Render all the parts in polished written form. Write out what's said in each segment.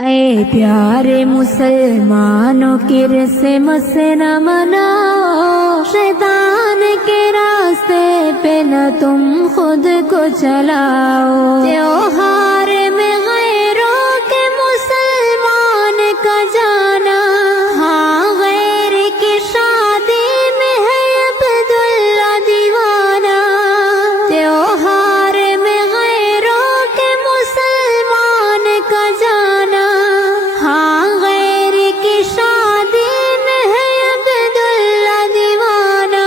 اے پیارے مسلمانوں کی رسم سے نہ مناؤ، شیطان کے راستے پہ نہ تم خود کو چلاؤ۔ تیوہار میں غیروں کے مسلمان کا جانا، ہاں غیر کی شادی میں ہے عبداللہ دیوانہ۔ تیوہار میں غیروں کے مسلمان کا جانا، ہاں غیر کی شادی میں ہے عبداللہ دیوانہ۔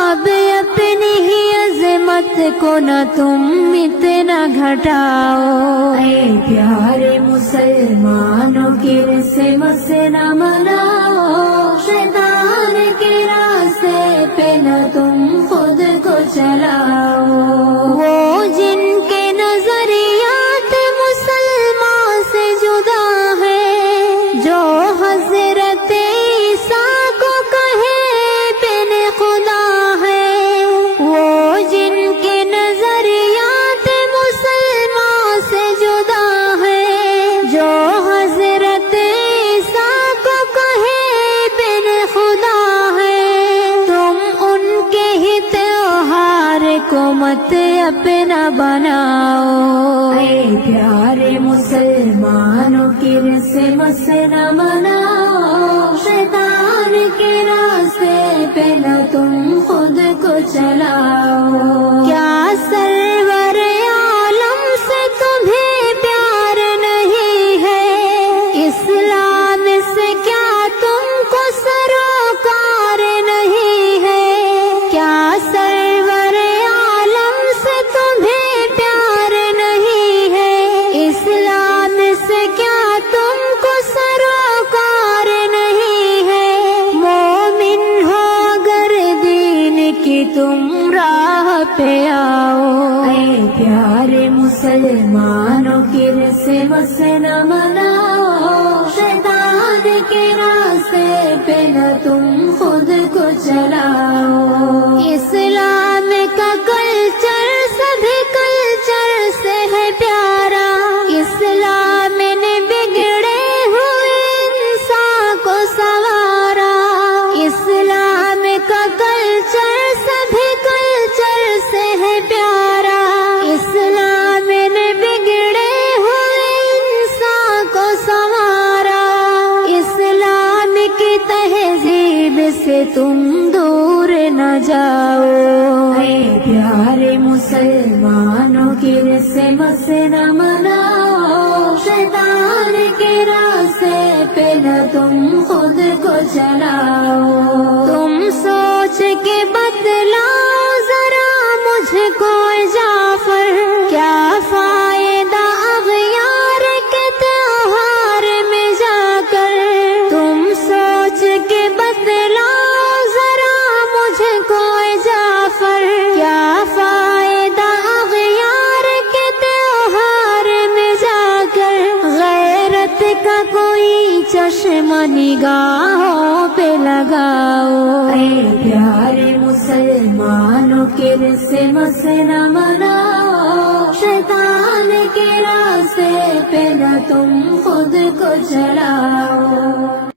اب اپنی ہی عظمت کو نہ تم اتنا گھٹاؤ، اے پیارے مسلمانوں کی رسم سے نہ مناؤ، شیطان کے راستے پہ نہ تم خود کو چلاؤ۔ وہ جن کے نظریات مسلمان سے جدا ہے، جو حضرت عیسیٰ کو کہے بن خدا ہے، وہ جن کے نظریات مسلمان سے جدا ہے، جو حضرت عیسیٰ کو کہے بن خدا ہے، تم ان کے ہی تیوہار کو مت اپنا بناؤ۔ اے پیارے مسلمانوں کی رسم سے نہ مناؤ، شیطان کے راستے پہ نہ تم خود کو چلاؤ۔ کیا سرور عالم سے تمہیں پیار نہیں ہے؟ اسلام سے کیا تم کو سروکار نہیں ہے؟ کیا سرور عالم سے تمہیں پیار نہیں ہے؟ اسلام سے کیا تم کو سروکار نہیں ہے؟ مومن ہو اگر دین کی تم راہ پہ آؤ، اے پیارے مسلمانوں کی رسم سے نہ مناؤ، شیطان کے راستے پہ نہ تم خود کو چلاؤ۔ اسلام کا کلچر سبھی کلچر سے ہے پیارا، اسلام نے بگڑے ہوئے انسان کو سنوارا۔ اسلام کا کلچر سبھی کلچر سے ہے پیارا، اسلام نے بگڑے ہوئے انسان کو سنوارا۔ اسلام کی تہذیب سے تم دور نہ جاؤ، اے پیارے مسلمانوں کی رسم سے نہ مناؤ، شیطان کے راستے پہ نہ تم خود کو چلاؤ۔ تم سوچ کے بتلاؤ ذرا مجھ کو جعفر، کیا فائدہ اغیار کے تیوہار میں جا کر؟ تم سوچ کے بتلاؤ ذرا مجھ کو جعفر، کیا فائدہ اغیار کے تیوہار میں جا کر؟ غیرت کا کوئی چشمہ نگاہوں پہ لگاؤ، اے پیارے مسلمانوں کی رسم سے نہ مناؤ، شیطان کے راستے پہ نہ تم خود کو چلاؤ۔